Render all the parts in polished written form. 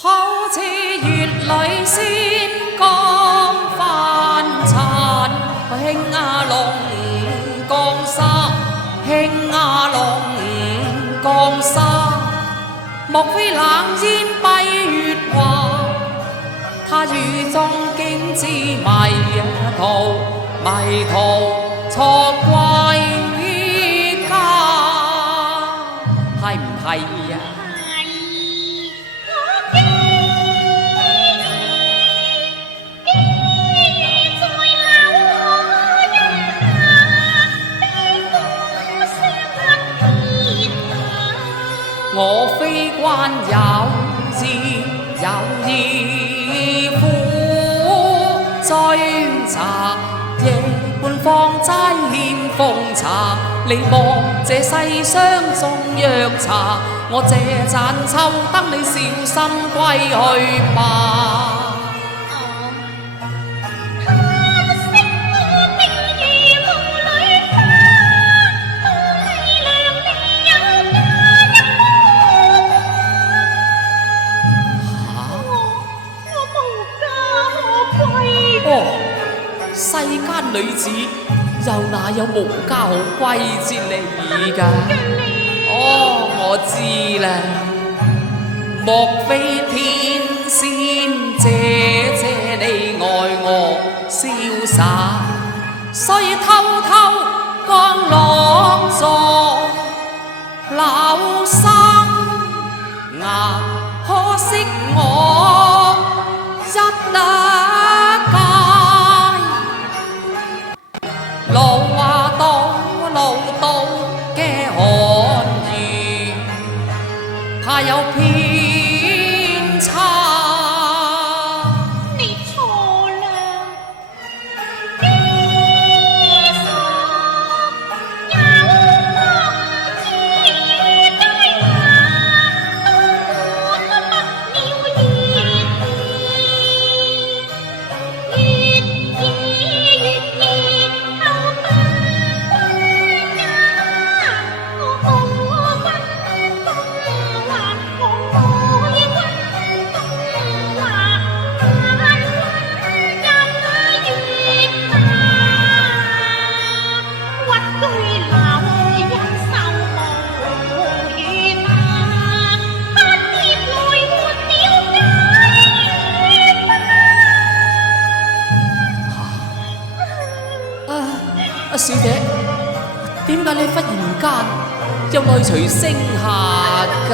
好似月裏仙光翻殘，輕啊龍江沙，輕啊龍江沙，莫非冷煙蔽月華？他雨中竟知迷途，迷途錯歸家，係唔係啊？我非關有意苦追查，夜半芳齋獻奉茶，你望這世相中藥茶，我這盞秋燈你小心歸去吧。世間女子又哪有無家可歸之理㗎？哦，我知啦，莫非天仙姐姐你愛我瀟灑，所以偷偷降落座樓生涯，可惜我一怕有偏差，你錯啦！小姐，點解你忽然間有淚隨聲下㗎？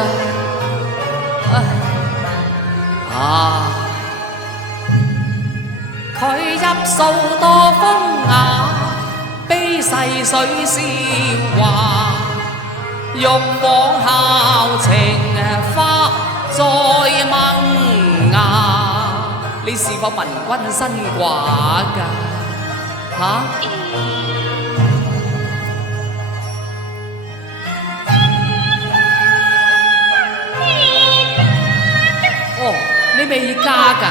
佢入數多風雅，悲逝水笑話，玉房孝情花在萌芽。你是否聞君身寡㗎？你未嫁㗎？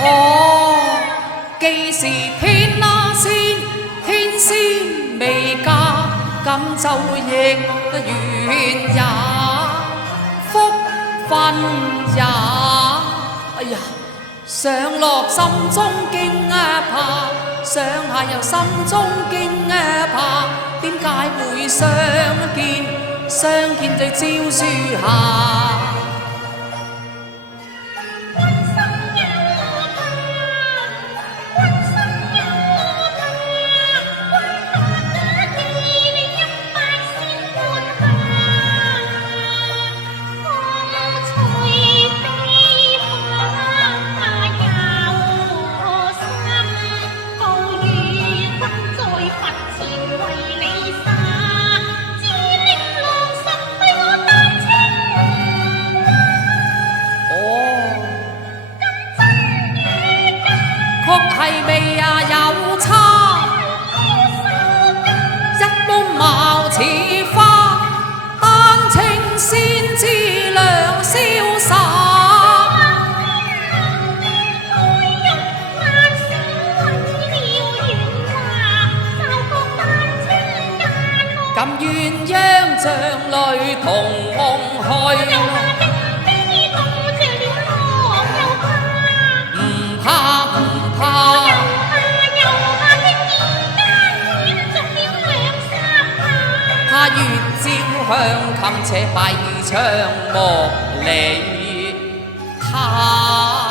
哦，既是天啊仙，天仙未嫁，咁就亦緣也，福分也。哎呀，上落心中驚怕，上下又心中驚怕，點解會相見？相見在朝書下。咁鴛鴦像淚同夢去。唔怕唔怕，他月照香，琴且閉窗莫理他。